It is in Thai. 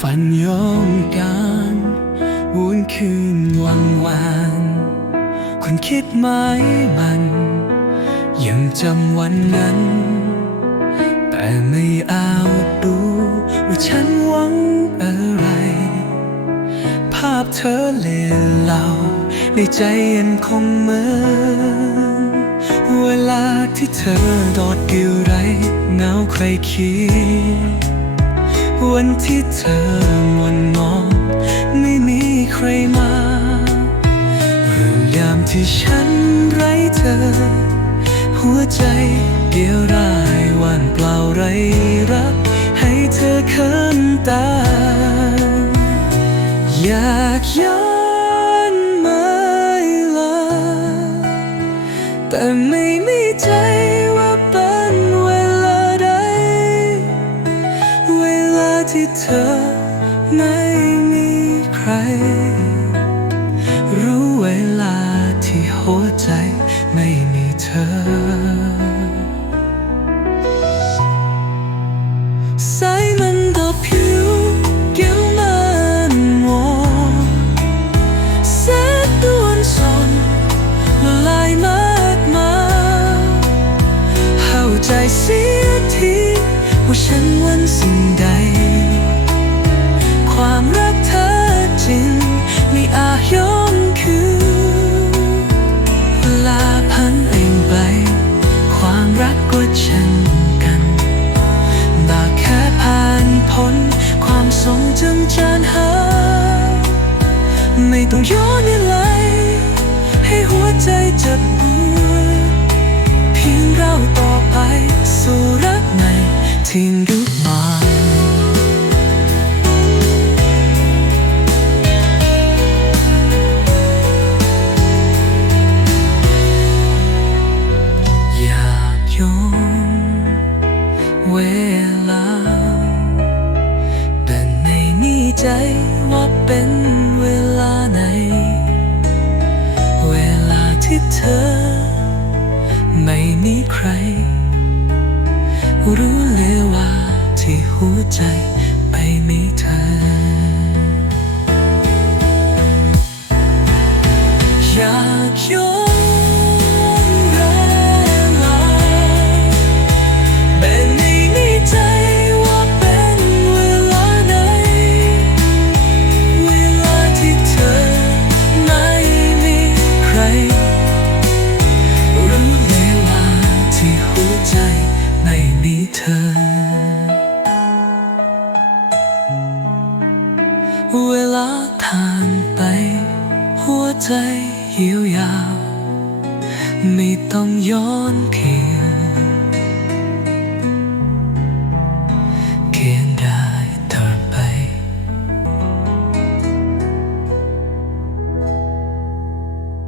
ฝันโอมกันวุ่นคืนวังวานคุณคิดไหมมัน ยังจำวันนั้น แต่ไม่อาจดูว่าฉันหวังอะไร ภาพเธอเลเหล่า ในใจยันคงเหมือนเวลาที่เธอดอดกิ่วไรหนาวใครคิด วันที่เธอมวนมองไม่มีใครมาหรือยามที่ฉันไร้เธอ หัวใจเดียวรายวันเปล่าไรรัก ให้เธอเคินตา รรู้เวลาที่หัวใจไม่มีเธอสายมันดอกผิวเกี่ยวมันวอนแสงตะวันส่องละลายมากมายเข้าใจเสียทีว่าฉันวันสิ่ง ไม่ต้องย้อนเวลาให้หัวใจเจ็บปวดเพียงเราต่อไปสู่รักใหม่ที่รุกมาอยากย้อนเวลา แต่ในนี่ใจว่าเป็น ที่เธอ ไม่มีใคร รู้เลยว่าที่หัวใจไม่มีเธอ ใจเธอ เวลาผ่านไป หัวใจเหี่ยวยาว ไม่ต้องย้อนเพียง